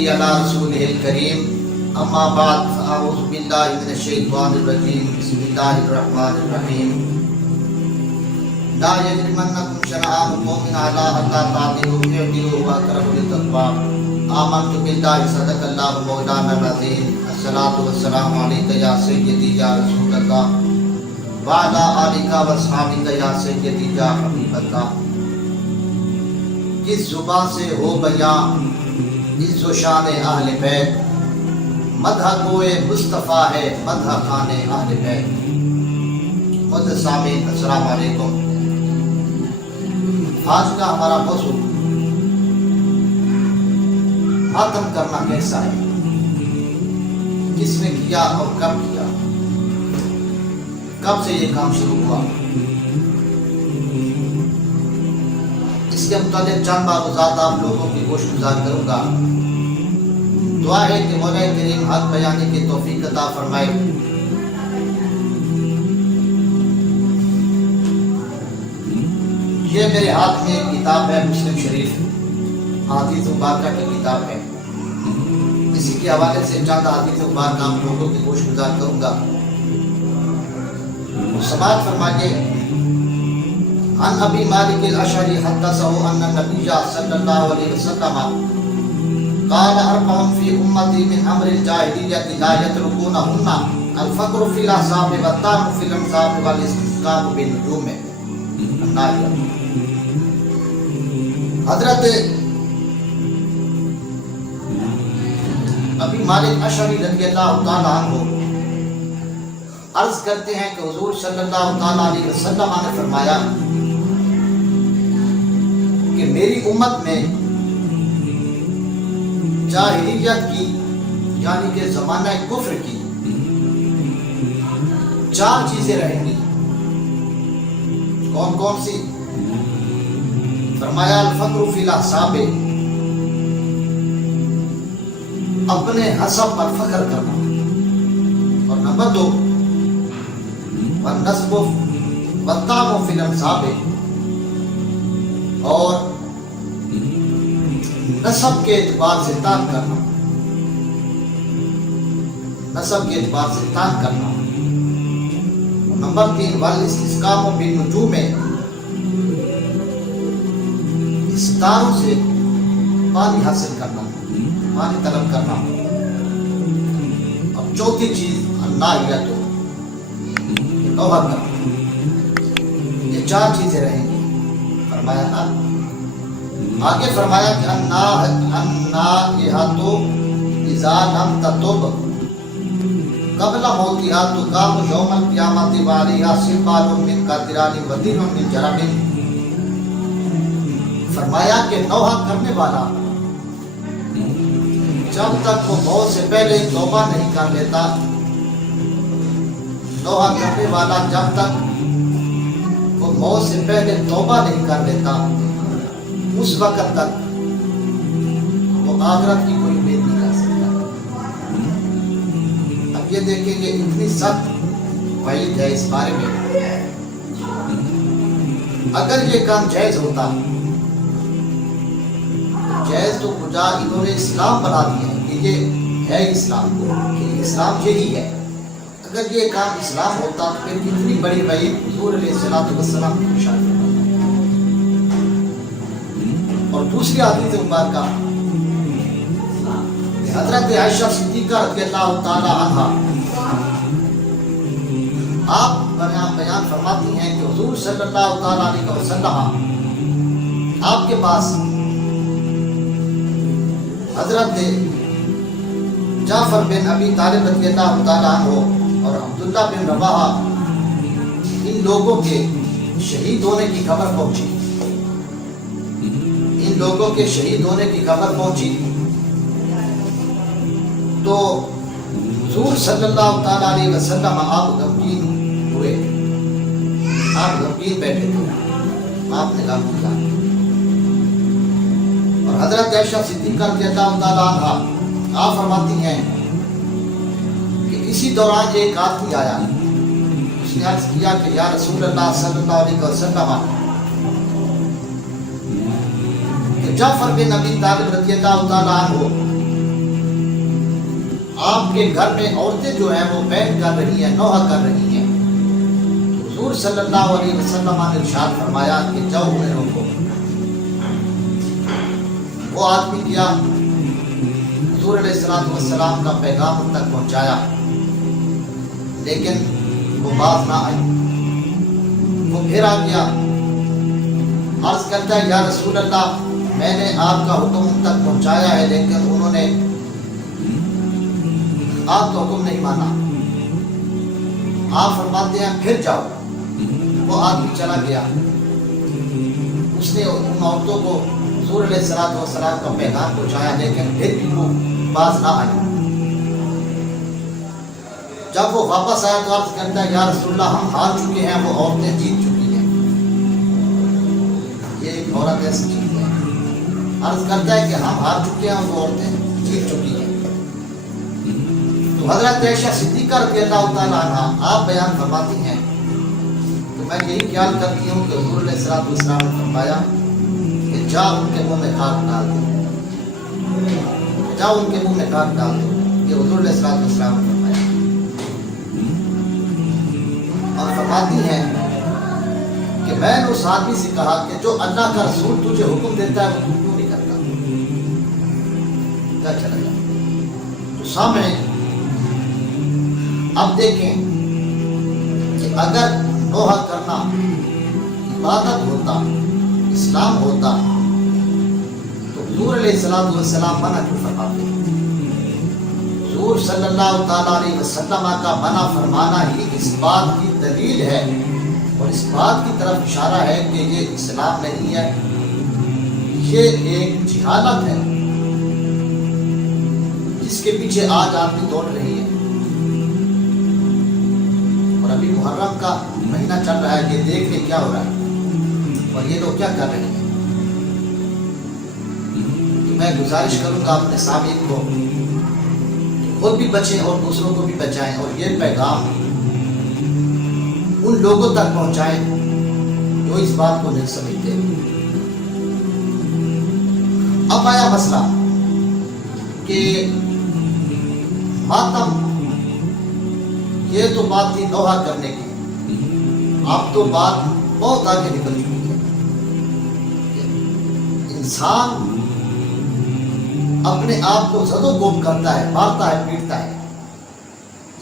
صلی علی رسولہ الکریم اما بعد فاعوذ باللہ من الشیطان الرجیم بسم اللہ الرحمن الرحیم لا یجرمنکم شنآن قوم علی الا تعدلوا اعدلوا هو اقرب للتقوی آمنت باللہ صدق اللہ مولانا العظیم الصلاۃ والسلام علیک یا سیدی یا رسول اللہ وعلی آلک واصحابک یا سیدی یا حبیب اللہ۔ کس زبان سے ہو بیان عز و شان اہل بیت، مدح گوئے مصطفیٰ ہے مدح خان اہل بیت۔ محترم سامعین السلام علیکم۔ آج کا ہمارا موضوع ماتم کرنا کیسا ہے، کس نے کیا اور کب کیا، کب سے یہ کام شروع ہوا، اس کے متعلق چند معلومات آپ لوگوں کی گوش گزار کروں گا۔ دعا ہے کہ مولا کریم حق بیانی کی توفیق عطا فرمائے۔ یہ میرے ہاتھ میں ایک کتاب ہے، مسلم شریف احادیث مبارکہ کی کتاب ہے۔ اسی کے حوالے سے چند احادیث مبارکہ آپ لوگوں کی گوش گزار کروں گا۔ سماعت فرمائیے۔ عن ابی مالک الاشعری حدثہ ان النبی صلی اللہ علیہ وسلم قال اربع فی امتی من امر الجاہلیۃ لا یترکونہن الفقر فی الاحساب والطعن فی الانساب والاستسقاء بالنجوم۔ حضرت ابی مالک اشعری رضی اللہ تعالیٰ عنہ عرض کرتے ہیں کہ حضور صلی اللہ تعالیٰ علیہ وسلم نے فرمایا کہ میری امت میں جاہلیت کی یعنی کہ زمانہ کفر کی 4 چیزیں رہیں گی۔ کون کون سی؟ فرمایا الفقر فی الاحساب، اپنے حسب پر فخر کرنا، اور نمبر 2 والنسب والطعن فی الانساب، اور نسب کے اعتبار سے طعن کرنا، نسب کے اعتبار سے طعن کرنا۔ نمبر 3 والاستسقاء بالنجوم، ستاروں سے پانی حاصل کرنا، پانی طلب کرنا۔ اب چوتھی چیز الناہیۃ، توبہ کرنا۔ یہ 4 چیزیں رہیں گی۔ فرمایا آگے فرمایا کہ الناہیۃ اذا لم تتب قبل موتها تقام یوم القیامۃ وعلیہا سنبال من قطران ودین من جرب۔ فرمایا کہ نوحہ کرنے والا جب تک وہ موت سے پہلے توبہ نہیں کر لیتا، نوحہ کرنے والا جب تک وہ موت سے پہلے توبہ نہیں کر لیتا، اس وقت تک وہ آخرت کی کوئی امید نہیں کر سکتا۔ اب یہ دیکھیں کہ اتنی سخت وعید ہے اس بارے میں۔ اگر یہ کام جائز ہوتا، جائز تو کجا، انہوں نے اسلام بنا دیا ہے کہ یہ ہے اسلام، کہ اسلام یہی ہے۔ اگر یہ کام اسلام ہوتا تو پھر اتنی بڑی وعید حضور علیہ الصلوۃ والسلام کی ارشاد فرمایا۔ اور دوسری حدیث مبارکہ حضرت عائشہ صدیقہ رضی اللہ تعالی عنہا آپ بیان فرماتی ہیں کہ حضور صلی اللہ تعالی علیہ وسلم آپ کے پاس حضرت جعفر بن ابی طالب رضی اللہ تعالی عنہ اور عبداللہ بن رواحہ، ان لوگوں کے شہید ہونے کی خبر پہنچی، ان لوگوں کے شہید ہونے کی خبر پہنچی تو حضور صلی اللہ تعالیٰ علیہ وسلم آپ غمگین ہوئے، آپ غمگین بیٹھے تھے، آپ نے غم کیا۔ اور حضرت عائشہ صدیقہ رضی اللہ تعالیٰ عنہ آپ فرماتی ہیں کہ اسی دوران ایک آدمی آیا، اس نے عرض کیا کہ یا رسول اللہ صلی اللہ علیہ وسلم، کہ جعفر بن ابی طالب رضی اللہ تعالیٰ عنہ آپ کے گھر میں عورتیں جو ہیں وہ بین کر رہی ہیں، نوحہ کر رہی ہیں، حضور صلی اللہ علیہ وسلم نے ارشاد فرمایا کہ جاؤ انہیں روکو۔ وہ آدمی کیا، حضور علیہ السلام کا پیغام ان تک پہنچایا، لیکن وہ باز نہ آئی۔ وہ پھر آ گیا، عرض کرتا ہے یا رسول اللہ میں نے آپ کا حکم ان تک پہنچایا ہے لیکن انہوں نے آپ کا حکم نہیں مانا۔ آپ فرماتے ہیں پھر جاؤ۔ وہ آدمی چلا گیا، اس نے ان عورتوں کو حضور علیہ السلام کا پیغام پہنچایا لیکن پھر بھی وہ باز نہ آئی۔ جب وہ واپس آیا تو عرض کرتا ہے یا رسول اللہ ہم ہار چکے ہیں، وہ عورتیں جیت چکی ہیں۔ یہ ایک عورت ایسی چیز ہے، عرض کرتا ہے کہ ہم ہار چکے ہیں، وہ عورتیں جیت چکی ہیں۔ تو حضرت عائشہ صدیقہ رضی اللہ تعالیٰ عنہ آپ بیان فرماتی ہیں تو میں یہی خیال کرتی ہوں کہ حضور علیہ السلام نے فرمایا کہ جا ان کے منہ میں خاک ڈال دو، جا ان کے منہ میں خاک ڈال دو۔ یہ حضور علیہ السلام نے فرمایا اور فرماتی ہیں کہ میں نے اس آدمی سے کہا کہ جو اللہ کا رسول تجھے حکم دیتا ہے وہ تو کیوں نہیں کرتا، کیا چلا جائے۔ تو سامنے اب دیکھیں کہ اگر نوحہ کرنا عبادت ہوتا، اسلام ہوتا تو حضور علیہ السلام منع کیوں فرماتے؟ حضور صلی اللہ تعالیٰ علیہ وسلم کا منع فرمانا ہی اس بات کی دلیل ہے اور اس بات کی طرف اشارہ ہے کہ یہ اسلام نہیں ہے، یہ ایک جہالت ہے جس کے پیچھے آج آدمی دوڑ رہی ہے۔ اور ابھی محرم کا مہینہ چل رہا ہے، یہ دیکھ لیں کیا ہو رہا ہے اور یہ لوگ کیا کر رہے ہیں۔ تو میں گزارش کروں گا اپنے سامعین کو خود بھی بچیں اور دوسروں کو بھی بچائیں اور یہ پیغام ان لوگوں تک پہنچائیں جو اس بات کو نہیں سمجھتے۔ اب آیا مسئلہ کہ ماتم، یہ تو بات تھی نوحہ کرنے کی، اب تو بات بہت آگے نکل چکی ہے۔ انسان اپنے آپ کو زد و کوب کرتا ہے، مارتا ہے، پیٹتا ہے۔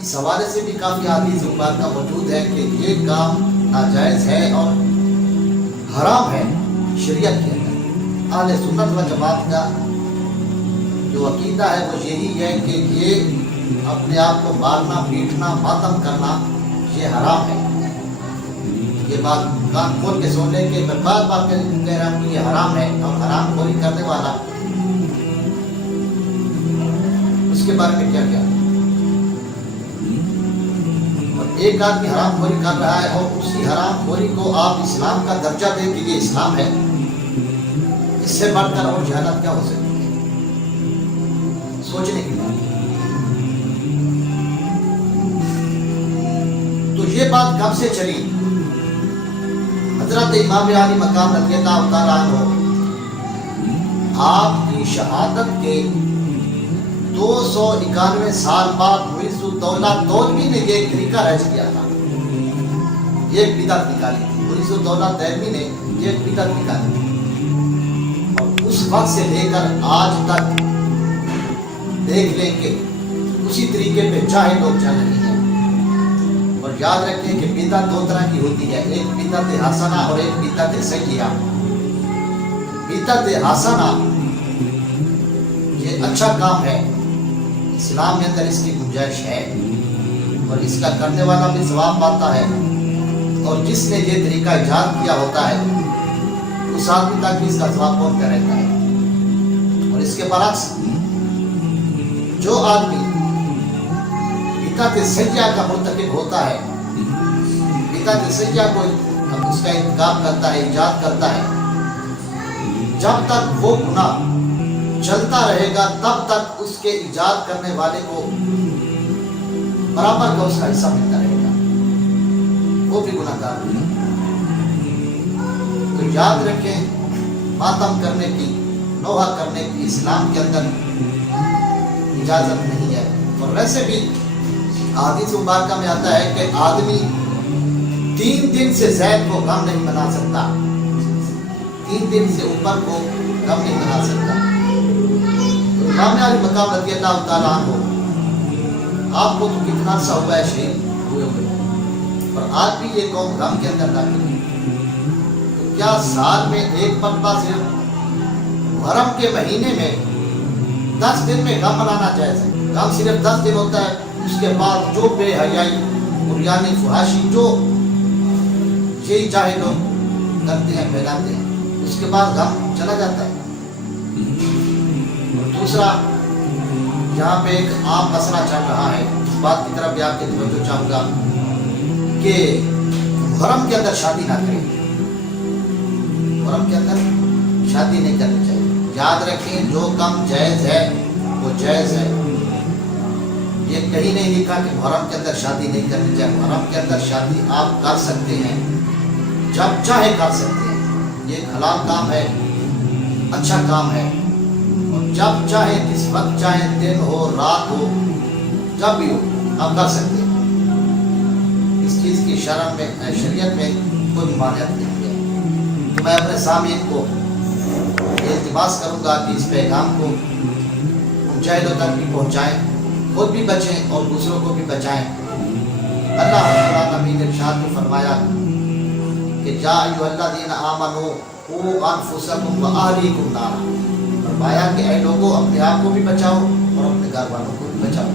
اس حوالے سے بھی کافی حدیث مبارکہ موجود ہے کہ یہ کام ناجائز ہے اور حرام ہے شریعت کے اندر۔ اہل سنت و جماعت کا جو عقیدہ ہے وہ یہی ہے کہ یہ اپنے آپ کو مارنا، پیٹنا، ماتم کرنا یہ حرام ہے۔ یہ بات کان کھول کے سن لیں کہ میں بار بار کہہ رہا ہوں کہ یہ حرام ہے اور حرام خوری کرنے والا اس کے بارے میں کیا کیا۔ اور ایک آدمی حرام خوری کر رہا ہے اور اسی حرام خوری کو آپ اسلام کا درجہ دیں کہ یہ اسلام ہے، اس سے بڑھ کر اور جہالت کیا ہو سکتی ہے؟ سوچنے کی بات۔ تو یہ بات کب سے چلی؟ حضرت امام علی مقام رضی اللہ تعالیٰ عنہ آپ کی شہادت کے 291 سال بعد معیز الدولہ دہلوی نے یہ طریقہ رائج کیا تھا، یہ بدعت نکالی تھی۔ معیز الدولہ دہلوی نے یہ بدعت نکالی تھی اور اس وقت سے لے کر آج تک دیکھ لیں کہ اسی طریقے پہ چاہے لوگ چل رہے ہیں۔ اور یاد رکھیں کہ بدعت دو طرح کی ہوتی ہے، ایک بدعت حسنہ اور ایک بدعت سیئہ۔ بدعت حسنہ یہ اچھا کام ہے، اسلام کے اندر اس کی گنجائش ہے اور اس کا کرنے والا بھی ثواب پاتا ہے، اور جس نے یہ طریقہ ایجاد کیا ہوتا ہے اس آدمی تک بھی اس کا ثواب پہنچتا رہتا ہے۔ اور اس کے برعکس جو آدمی بدعت سیئہ کا مرتکب ہوتا ہے، بدعت سیئہ کو اس کا انتخاب کرتا ہے، ایجاد کرتا ہے، جب تک وہ گناہ چلتا رہے گا تب تک اس کے ایجاد کرنے والے کو برابر کا اس کا حصہ ملتا رہے گا، وہ بھی گناہ گار ہوگا۔ تو یاد رکھیں ماتم کرنے کی، نوحہ کرنے کی اسلام کے اندر اجازت نہیں ہے۔ اور ویسے بھی حدیث مبارکہ میں آتا ہے کہ آدمی 3 دن سے زائد کو غم نہیں منا سکتا، 3 دن سے اوپر کو غم نہیں منا سکتا۔ تو امام علی مقام رضی اللہ تعالیٰ عنہ، آپ کو تو کتنا عرصہ ہوا ہے شہید ہوئے اور آج بھی یہ قوم غم کے اندر داخل ہے۔ تو کیا سال میں ایک مرتبہ صرف محرم کے مہینے میں 10 دن میں غم منانا جائز ہے؟ غم صرف 10 دن ہوتا ہے، اس کے بعد جو بے حیائی اور یعنی فحاشی جو یہی چاہے لوگ کرتے ہیں پھیلاتے ہیں، اس کے بعد غم چلا جاتا ہے۔ اور دوسرا، یہاں پہ ایک عام مسئلہ چل رہا ہے، اس بات کی طرف بھی آپ کی توجہ چاہوں گا کہ محرم کے اندر شادی نہ کریں، محرم کے اندر شادی نہیں کرنی چاہیے۔ یاد رکھیں جو کام جائز ہے وہ جائز ہے، یہ کہیں نہیں لکھا کہ محرم کے اندر شادی نہیں کرنی چاہیے۔ محرم کے اندر شادی آپ کر سکتے ہیں، جب چاہے کر سکتے ہیں، یہ ایک حلال کام ہے، اچھا کام ہے، اور جب چاہے کس وقت چاہے، دن ہو رات ہو جب بھی ہو آپ کر سکتے ہیں۔ اس چیز کی شریعت میں کوئی ممانعت نہیں ہے۔ تو میں اپنے سامعین کو التماس کروں گا کہ اس پیغام کو مجاہدوں تک بھی پہنچائیں، خود بھی بچیں اور دوسروں کو بھی بچائیں۔ اللہ تعالیٰ نبی نے ارشاد میں فرمایا کہ یا ایھا الذین آمنوا قوا انفسکم واہلیکم نارا، فرمایا کہ اے لوگوں اپنے آپ کو بھی بچاؤ اور اپنے گھر والوں کو بھی بچاؤ۔